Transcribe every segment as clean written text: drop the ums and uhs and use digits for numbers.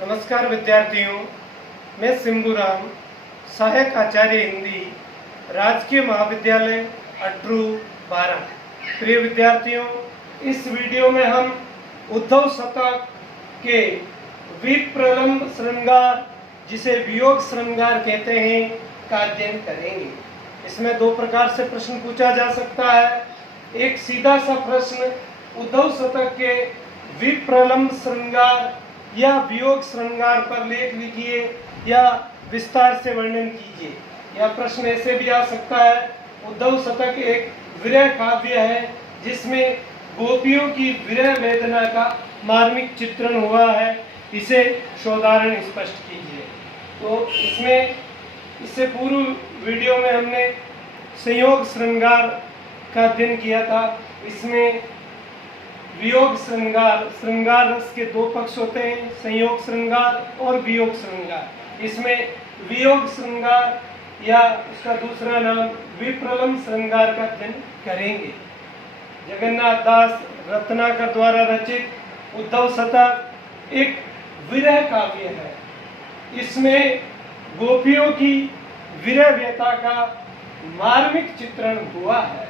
नमस्कार विद्यार्थियों, मैं सिंबूराम, सहायक आचार्य हिंदी, राजकीय महाविद्यालय अटरू 12। प्रिय विद्यार्थियों, इस वीडियो में हम उद्धव शतक के विप्रलंब श्रृंगार, जिसे वियोग श्रृंगार कहते हैं, का अध्ययन करेंगे। इसमें दो प्रकार से प्रश्न पूछा जा सकता है। एक सीधा सा प्रश्न, उद्धव शतक के विप्रलंब श्रृंगार या वियोग श्रृंगार पर लेख लिखिए या विस्तार से वर्णन कीजिए। यह प्रश्न ऐसे भी आ सकता है, उद्धव शतक एक विरह काव्य है जिसमें गोपियों की विरह वेदना का मार्मिक चित्रण हुआ है, इसे शोधारण स्पष्ट कीजिए। तो इससे पूर्व वीडियो में हमने संयोग श्रृंगार का अध्ययन किया था। इसमें वियोग श्रृंगार रस के दो पक्ष होते हैं, संयोग श्रृंगार और वियोग श्रृंगार। इसमें वियोग श्रृंगार या उसका दूसरा नाम विप्रलंब श्रृंगार का अध्ययन करेंगे। जगन्नाथ दास रत्नाकर द्वारा रचित उद्धव शतक एक विरह काव्य है। इसमें गोपियों की विरह व्यथा का मार्मिक चित्रण हुआ है,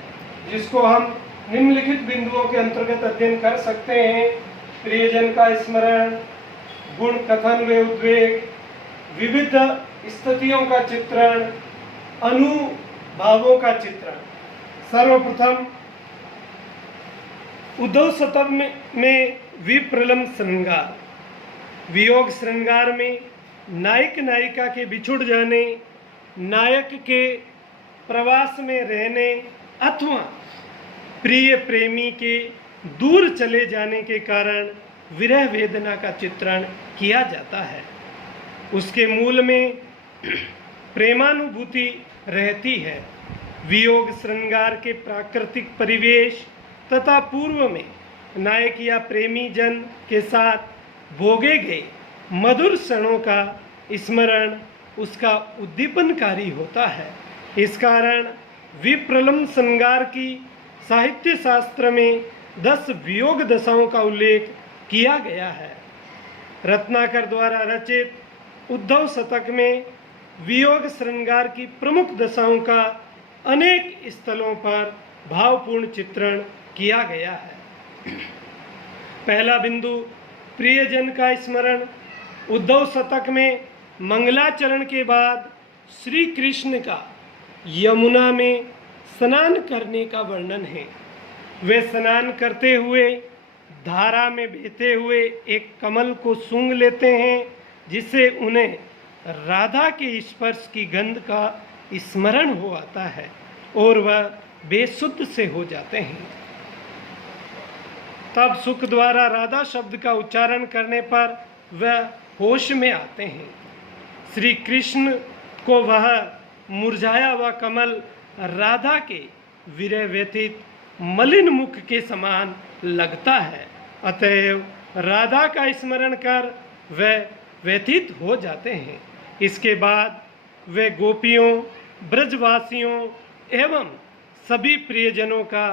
जिसको हम निम्नलिखित बिंदुओं के अंतर्गत अध्ययन कर सकते हैं। प्रियजन का स्मरण, गुण कथन व उद्वेग, विविध स्थितियों का चित्रण, अनुभावों का चित्रण। सर्वप्रथम उद्धव शतक में विप्रलंब श्रृंगार। वियोग श्रृंगार में नायक नायिका के बिछुड़ जाने, नायक के प्रवास में रहने अथवा प्रिय प्रेमी के दूर चले जाने के कारण विरह वेदना का चित्रण किया जाता है। उसके मूल में प्रेमानुभूति रहती है। वियोग श्रृंगार के प्राकृतिक परिवेश तथा पूर्व में नायक या प्रेमी जन के साथ भोगे गए मधुर क्षणों का स्मरण उसका उद्दीपनकारी होता है। इस कारण विप्रलंब श्रृंगार की साहित्य शास्त्र में 10 वियोग दशाओं का उल्लेख किया गया है। रत्नाकर द्वारा रचित उद्धव शतक में वियोग श्रृंगार की प्रमुख दशाओं का अनेक स्थलों पर भावपूर्ण चित्रण किया गया है। पहला बिंदु, प्रियजन का स्मरण। उद्धव शतक में मंगलाचरण के बाद श्री कृष्ण का यमुना में स्नान करने का वर्णन है। वे स्नान करते हुए धारा में बहते हुए एक कमल को सूंघ लेते हैं, जिससे उन्हें राधा के स्पर्श की गंध का स्मरण हो आता है और वह बेसुध से हो जाते हैं। तब सुख द्वारा राधा शब्द का उच्चारण करने पर वह होश में आते हैं। श्री कृष्ण को वह मुरझाया हुआ कमल राधा के विरह व्यथित मलिन मुख के समान लगता है, अतएव राधा का स्मरण कर वे व्यथित हो जाते हैं। इसके बाद वे गोपियों, ब्रजवासियों एवं सभी प्रियजनों का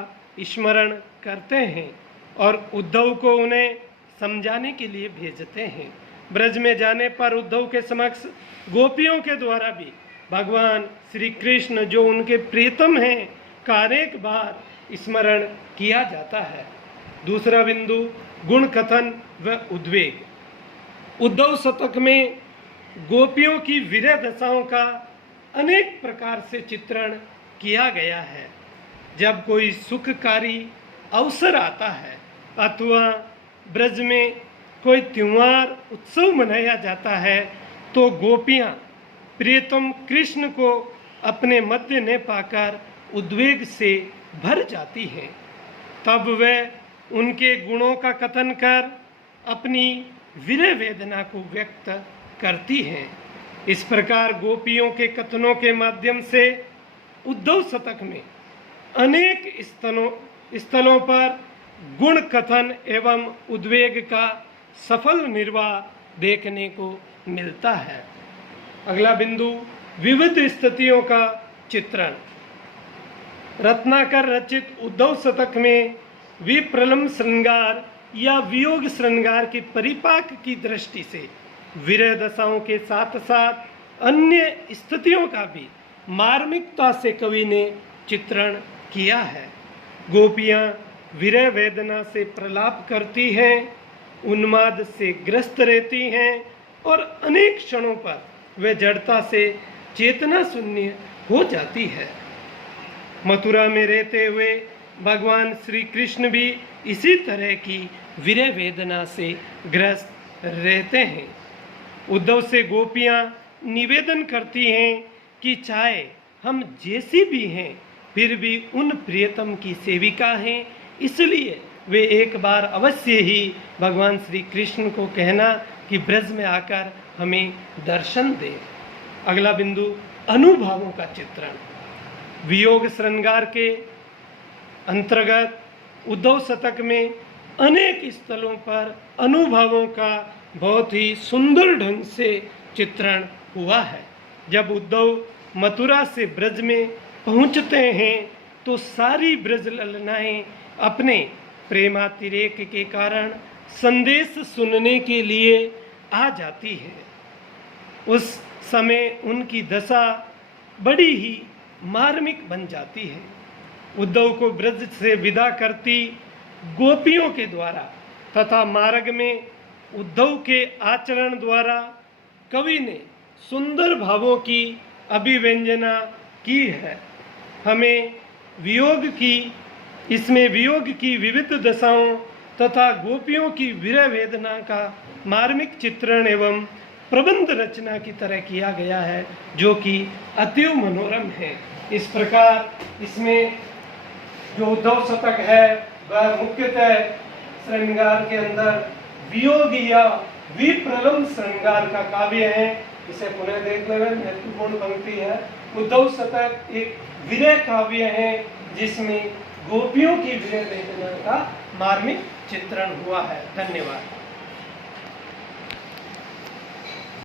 स्मरण करते हैं और उद्धव को उन्हें समझाने के लिए भेजते हैं। ब्रज में जाने पर उद्धव के समक्ष गोपियों के द्वारा भी भगवान श्री कृष्ण, जो उनके प्रियतम हैं, का अनेक बार स्मरण किया जाता है। दूसरा बिंदु, गुण कथन व उद्वेग। उद्धव शतक में गोपियों की विरह दशाओं का अनेक प्रकार से चित्रण किया गया है। जब कोई सुखकारी अवसर आता है अथवा ब्रज में कोई त्योहार उत्सव मनाया जाता है, तो गोपियाँ प्रियतम कृष्ण को अपने मध्य ने पाकर उद्वेग से भर जाती हैं। तब वे उनके गुणों का कथन कर अपनी विरह वेदना को व्यक्त करती हैं। इस प्रकार गोपियों के कथनों के माध्यम से उद्धव शतक में अनेक स्थलों पर गुण कथन एवं उद्वेग का सफल निर्वाह देखने को मिलता है। अगला बिंदु, विविध स्थितियों का चित्रण। रत्नाकर रचित उद्धव शतक में विप्रलंब श्रृंगार या वियोग श्रृंगार के परिपाक की दृष्टि से विरह दशाओं के साथ साथ अन्य स्थितियों का भी मार्मिकता से कवि ने चित्रण किया है। गोपियाँ विरह वेदना से प्रलाप करती हैं, उन्माद से ग्रस्त रहती हैं और अनेक क्षणों पर वे जड़ता से चेतना शून्य हो जाती है। मथुरा में रहते हुए भगवान श्री कृष्ण भी इसी तरह की विरह वेदना से ग्रस्त रहते हैं। उद्धव से गोपियाँ निवेदन करती हैं कि चाहे हम जैसी भी हैं फिर भी उन प्रियतम की सेविका हैं, इसलिए वे एक बार अवश्य ही भगवान श्री कृष्ण को कहना कि ब्रज में आकर हमें दर्शन दे। अगला बिंदु अनुभवों का चित्रण। वियोग श्रृंगार के अंतर्गत उद्धव शतक में अनेक स्थलों पर अनुभवों का बहुत ही सुंदर ढंग से चित्रण हुआ है। जब उद्धव मथुरा से ब्रज में पहुंचते हैं तो सारी ब्रज ललनाएं अपने प्रेमातिरेक के कारण संदेश सुनने के लिए आ जाती है। उस समय उनकी दशा बड़ी ही मार्मिक बन जाती है। उद्धव को ब्रज से विदा करती गोपियों के द्वारा तथा मार्ग में उद्धव के आचरण द्वारा कवि ने सुंदर भावों की अभिव्यंजना की है। हमें इसमें वियोग की विविध दशाओं तथा गोपियों की विरह वेदना का मार्मिक चित्रण एवं प्रबंध रचना की तरह किया गया है, जो कि अतीव मनोरम है। इस प्रकार इसमें जो उद्धव शतक है वह मुख्यतः श्रृंगार के अंदर वियोग या विप्रलंब श्रृंगार का काव्य है। इसे पुनः देख लेना, महत्वपूर्ण पंक्ति है। उद्धव शतक एक विरह काव्य है जिसमें गोपियों की विरह वेदना का मार्मिक चित्रण हुआ है। धन्यवाद।